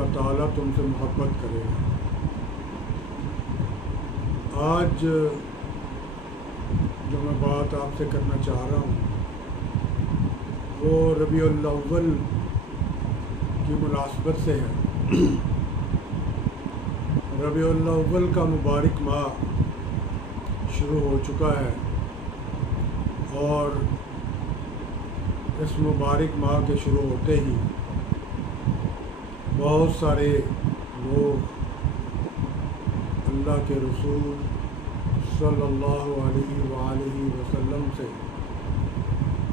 اللہ تعالیٰ تم سے محبت کرے گا۔ آج جو میں بات آپ سے کرنا چاہ رہا ہوں وہ ربیع الاول کی مناسبت سے ہے۔ ربیع الاول کا مبارک ماہ شروع ہو چکا ہے اور اس مبارک ماہ کے شروع ہوتے ہی بہت سارے لوگ اللہ کے رسول صلی اللہ علیہ وآلہ وسلم سے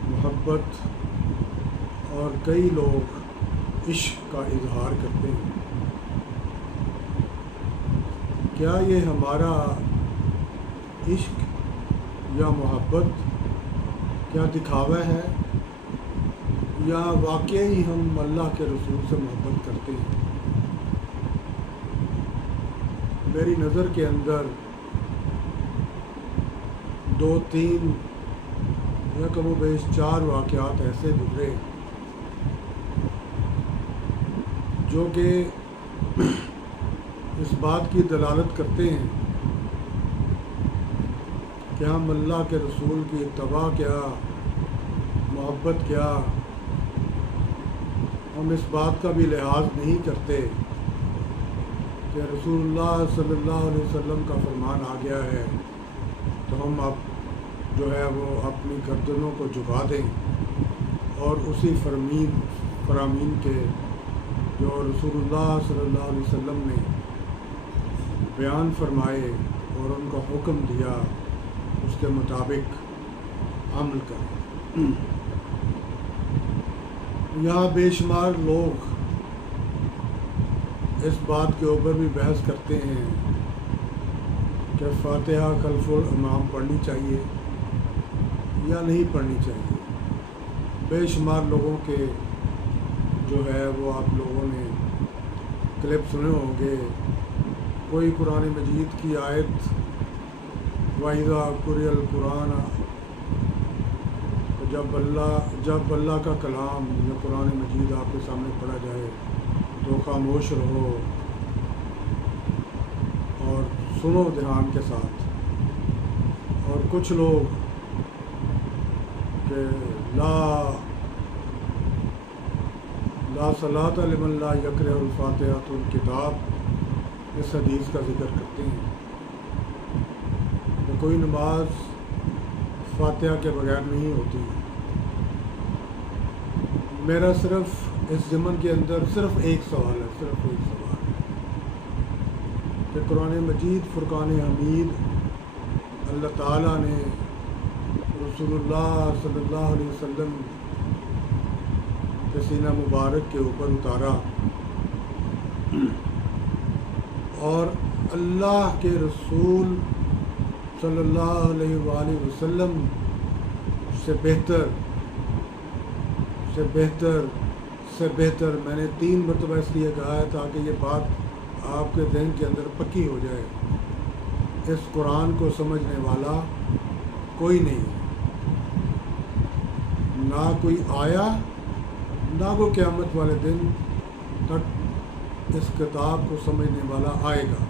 محبت اور کئی لوگ عشق کا اظہار کرتے ہیں۔ کیا یہ ہمارا عشق یا محبت کیا دکھاوا ہے یا واقعی ہم اللہ کے رسول سے محبت کرتے ہیں؟ میری نظر کے اندر 2-3 یا کم و بیش 4 واقعات ایسے گزرے جو کہ اس بات کی دلالت کرتے ہیں کہ ہم اللہ کے رسول کی اتباع کیا، محبت کیا، ہم اس بات کا بھی لحاظ نہیں کرتے کہ رسول اللہ صلی اللہ علیہ وسلم کا فرمان آ گیا ہے تو ہم اب جو ہے وہ اپنی گردنوں کو جھکا دیں اور اسی فرامین کے جو رسول اللہ صلی اللہ علیہ وسلم نے بیان فرمائے اور ان کا حکم دیا اس کے مطابق عمل کریں۔ یہاں بے شمار لوگ اس بات کے اوپر بھی بحث کرتے ہیں کہ فاتحہ خلف الامام پڑھنی چاہیے یا نہیں پڑھنی چاہیے۔ بے شمار لوگوں کے جو ہے وہ آپ لوگوں نے کلپ سنے ہوں گے، کوئی قرآن مجید کی آیت وَإِذَا قُرِئَ الْقُرْآنَ، جب اللہ کا کلام یا قرآن مجید آپ کے سامنے پڑھا جائے تو خاموش رہو اور سنو دھیان کے ساتھ۔ اور کچھ لوگ کہ لا صلاۃ لمن لا یقرأ الفاتحۃ الکتاب، اس حدیث کا ذکر کرتے ہیں کہ کوئی نماز فاتحہ کے بغیر نہیں ہوتی۔ میرا صرف اس ضمن کے اندر صرف ایک سوال ہے کہ قرآن مجید فرقان حمید اللہ تعالیٰ نے رسول اللہ صلی اللہ علیہ وسلم کے سینہ مبارک کے اوپر اتارا اور اللہ کے رسول صلی اللہ علیہ وآلہ وسلم سے بہتر میں نے 3 مرتبہ اس لیے کہا ہے تاکہ یہ بات آپ کے ذہن کے اندر پکی ہو جائے، اس قرآن کو سمجھنے والا کوئی نہیں، نہ کوئی آیا نہ کوئی قیامت والے دن تک اس کتاب کو سمجھنے والا آئے گا۔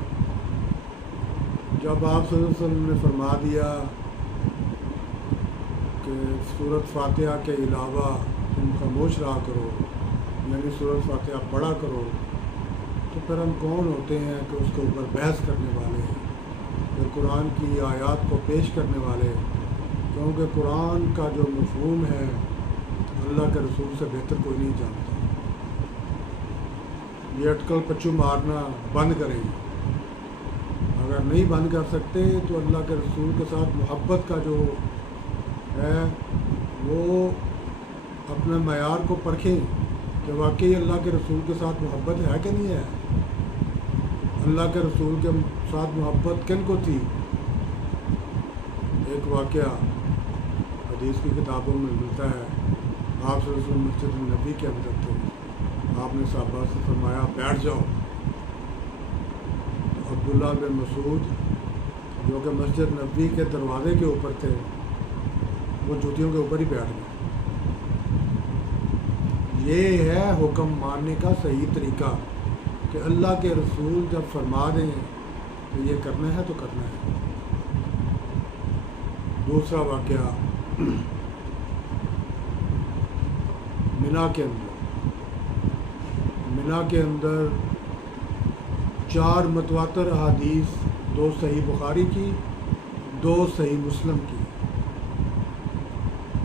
جب آپ صلی اللہ علیہ وسلم نے فرما دیا کہ سورۃ فاتحہ کے علاوہ تم خاموش رہا کرو، یعنی سورۃ فاتحہ پڑھا کرو، تو پھر ہم کون ہوتے ہیں کہ اس کے اوپر بحث کرنے والے ہیں، پھر قرآن کی آیات کو پیش کرنے والے، کیونکہ قرآن کا جو مفہوم ہے اللہ کے رسول سے بہتر کوئی نہیں جانتا۔ یہ اٹکل پچو مارنا بند کریں، اگر نہیں بند کر سکتے تو اللہ کے رسول کے ساتھ محبت کا جو ہے وہ اپنے معیار کو پرکھیں کہ واقعی اللہ کے رسول کے ساتھ محبت ہے کہ نہیں ہے۔ اللہ کے رسول کے ساتھ محبت کن کو تھی؟ ایک واقعہ حدیث کی کتابوں میں ملتا ہے، آپ صلی اللہ علیہ وسلم مسجد نبی کے اندر تھے، آپ نے صحابہ سے فرمایا بیٹھ جاؤ، تو عبداللہ بن مسعود جو کہ مسجد نبی کے دروازے کے اوپر تھے وہ جوتیوں کے اوپر ہی بیٹھ گئے۔ یہ ہے حکم ماننے کا صحیح طریقہ کہ اللہ کے رسول جب فرما دیں کہ یہ کرنا ہے تو کرنا ہے۔ دوسرا واقعہ منا کے اندر 4 متواتر احادیث، 2 صحیح بخاری کی، 2 صحیح مسلم کی،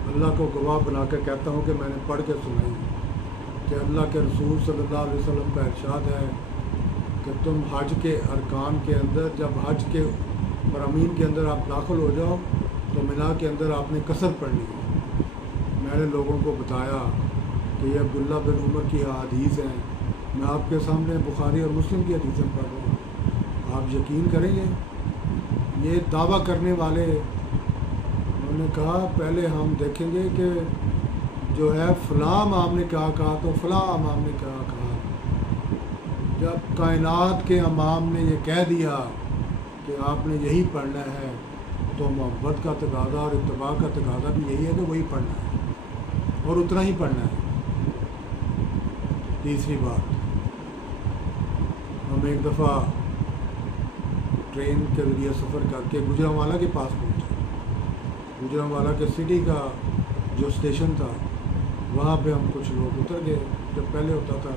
اللہ کو گواہ بنا کے کہتا ہوں کہ میں نے پڑھ کے سنائی کہ اللہ کے رسول صلی اللہ علیہ وسلم کا ارشاد ہے کہ تم حج کے ارکان کے اندر، جب حج کے فرامین کے اندر آپ داخل ہو جاؤ تو منا کے اندر آپ نے قصر پڑھنی ہے۔ میں نے لوگوں کو بتایا کہ یہ عبداللہ بن عمر کی احادیث ہیں، میں آپ کے سامنے بخاری اور مسلم کی حدیثیں پڑھ رہا ہوں، آپ یقین کریں گے؟ یہ دعویٰ کرنے والے انہوں نے کہا پہلے ہم دیکھیں گے کہ جو ہے فلاں امام نے کیا کہا تو فلاں امام نے کیا کہا۔ جب کائنات کے امام نے یہ کہہ دیا کہ آپ نے یہی پڑھنا ہے تو محبت کا تقاضا اور اتباع کا تقاضا بھی یہی ہے کہ وہی پڑھنا ہے اور اتنا ہی پڑھنا ہے۔ تیسری بات، ہم ایک دفعہ ٹرین کے ذریعے سفر کر کے گوجرانوالا کے پاس پہنچے۔ گوجرانوالا کے سٹی کا جو اسٹیشن تھا وہاں پہ ہم کچھ لوگ اتر گئے۔ جب پہلے ہوتا تھا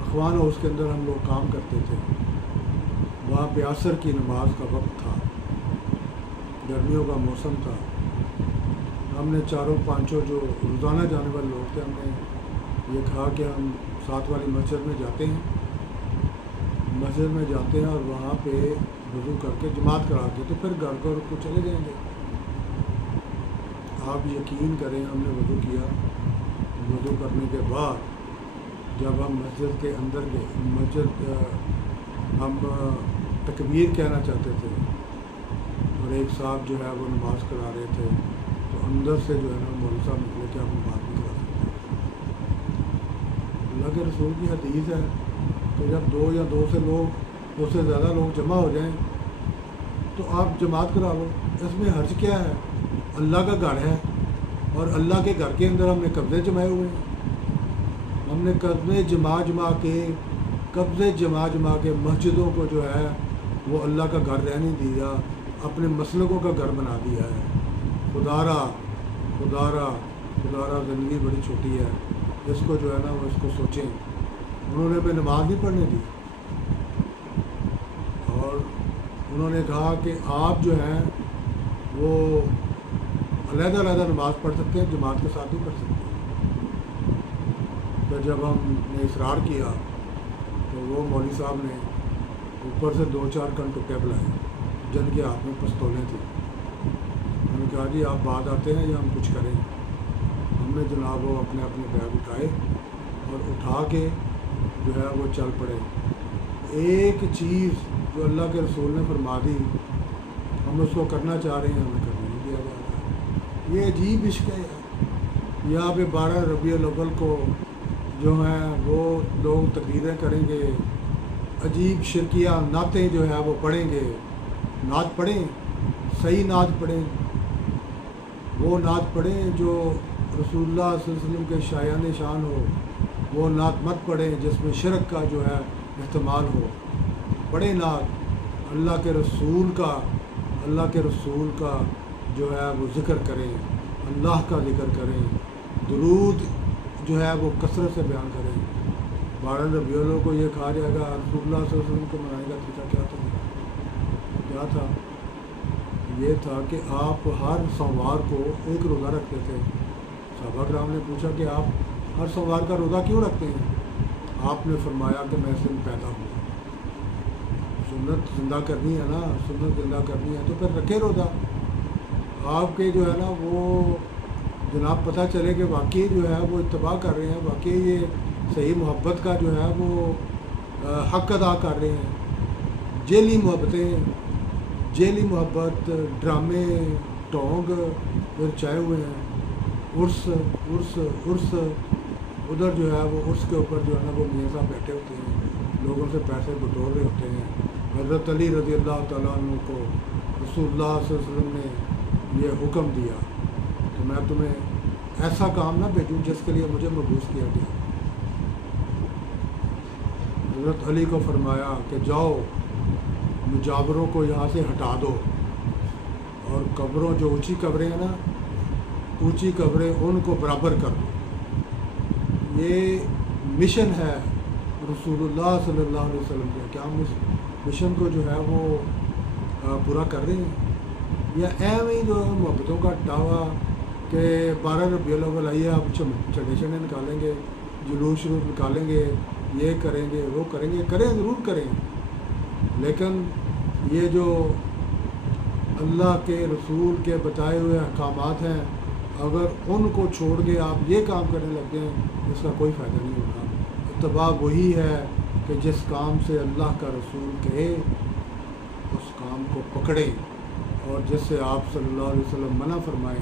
اخوان ہاؤس کے اندر ہم لوگ کام کرتے تھے، وہاں پہ عصر کی نماز کا وقت تھا، گرمیوں کا موسم تھا۔ ہم نے 4-5 جو روزانہ جانے والے لوگ تھے، ہم نے یہ کہا کہ ہم ساتھ والی مسجد میں جاتے ہیں اور وہاں پہ وضو کر کے جماعت کرا کے تو پھر گھر کو چلے جائیں گے۔ آپ یقین کریں ہم نے وضو کیا، وضو کرنے کے بعد جب ہم مسجد کے اندر گئے، ہم تکبیر کہنا چاہتے تھے اور ایک صاحب جو ہے وہ نماز کرا رہے تھے، تو اندر سے جو ہے نا مولوی صاحب نکلے کہ آپ بات نہیں کرا سکتے۔ اللہ کے رسول کی حدیث ہے کہ جب 2 یا 2 سے زیادہ لوگ جمع ہو جائیں تو آپ جماعت کرا لو، اس میں حرج کیا ہے؟ اللہ کا گھر ہے اور اللہ کے گھر کے اندر ہم نے قبضے جمائے ہوئے ہیں۔ ہم نے قبضے جما کے مسجدوں کو جو ہے وہ اللہ کا گھر رہنے دیا، اپنے مسلکوں کا گھر بنا دیا ہے۔ خدارا زندگی بڑی چھوٹی ہے، اس کو جو ہے نا وہ اس کو سوچیں۔ انہوں نے ہمیں نماز نہیں پڑھنے دی اور انہوں نے کہا کہ آپ جو ہیں وہ علیحدہ نماز پڑھ سکتے ہیں، جماعت کے ساتھ نہیں پڑھ سکتے۔ تو جب ہم نے اصرار کیا تو وہ مولوی صاحب نے اوپر سے 2-4 کنٹوکے بلائے جن کے ہاتھ میں پستولیں تھیں۔ ہم نے کہا جی آپ بعد آتے ہیں یا ہم کچھ کریں؟ ہم نے جناب وہ اپنے بیگ اٹھائے اور اٹھا کے جو ہے وہ چل پڑے۔ ایک چیز جو اللہ کے رسول نے فرما دی ہم اس کو کرنا چاہ رہے ہیں، ہمیں کرنے نہیں دیا جا رہا۔ یہ عجیب عشق ہے یہاں پہ 12 ربیع الاول کو جو ہیں وہ لوگ تقریریں کریں گے، عجیب شرکیہ نعتیں جو ہے وہ پڑھیں گے۔ نعت پڑھیں، صحیح نعت پڑھیں، وہ نعت پڑھیں جو رسول اللہ صلی اللہ علیہ وسلم کے شایان شان ہو، وہ نعت مت پڑھیں جس میں شرک کا جو ہے احتمال ہو۔ پڑھیں نعت، اللہ کے رسول کا جو ہے وہ ذکر کریں، اللہ کا ذکر کریں، درود جو ہے وہ کثرت سے بیان کریں۔ 12 ربیع الاول کو یہ کہا جائے گا رسول اللہ صلی اللہ علیہ وسلم کو منانے کا طریقہ کیا تھا؟ یہ تھا کہ آپ ہر سوموار کو ایک روزہ رکھتے تھے۔ صحابہ کرام نے پوچھا کہ آپ ہر سوموار کا روزہ کیوں رکھتے ہیں؟ آپ نے فرمایا کہ میں اس دن پیدا ہوں، سنت زندہ کرنی ہے نا، سنت زندہ کرنی ہے تو پھر رکھے روزہ۔ آپ کے جو ہے نا وہ جناب پتہ چلے کہ واقعی جو ہے وہ اتباع کر رہے ہیں، واقعی یہ صحیح محبت کا جو ہے وہ حق ادا کر رہے ہیں۔ جیلی محبت، ڈرامے، ٹونگ چائے ہوئے ہیں، عرس ادھر جو ہے وہ عرس کے اوپر جو ہے نا وہ میاں صاحب بیٹھے ہوتے ہیں، لوگوں سے پیسے بٹور رہے ہوتے ہیں۔ حضرت علی رضی اللہ تعالیٰ عنہ کو رسول اللہ صلی اللہ علیہ وسلم نے یہ حکم دیا کہ میں تمہیں ایسا کام نہ بھیجوں جس کے لیے مجھے مبعوث کیا گیا۔ حضرت علی کو فرمایا کہ جاؤ مجاوروں کو یہاں سے ہٹا دو، اور قبروں جو اونچی قبریں ہیں نا، اونچی قبریں ان کو برابر کر دو۔ یہ مشن ہے رسول اللہ صلی اللہ علیہ وسلم کا، کہ ہم اس مشن کو جو ہے وہ پورا کر رہے ہیں، یا ایم ہی جو محبتوں کا ٹاوا کہ 12 ربیع الاول آئیے آپ چڑے چڑے نکالیں گے، جلوس شروع نکالیں گے، یہ کریں گے وہ کریں گے، کریں ضرور کریں، لیکن یہ جو اللہ کے رسول کے بتائے ہوئے احکامات ہیں، اگر ان کو چھوڑ کے آپ یہ کام کرنے لگتے ہیں، اس کا کوئی فائدہ نہیں ہوگا۔ اتباع وہی ہے کہ جس کام سے اللہ کا رسول کہے اس کام کو پکڑیں، اور جس سے آپ صلی اللہ علیہ وسلم منع فرمائیں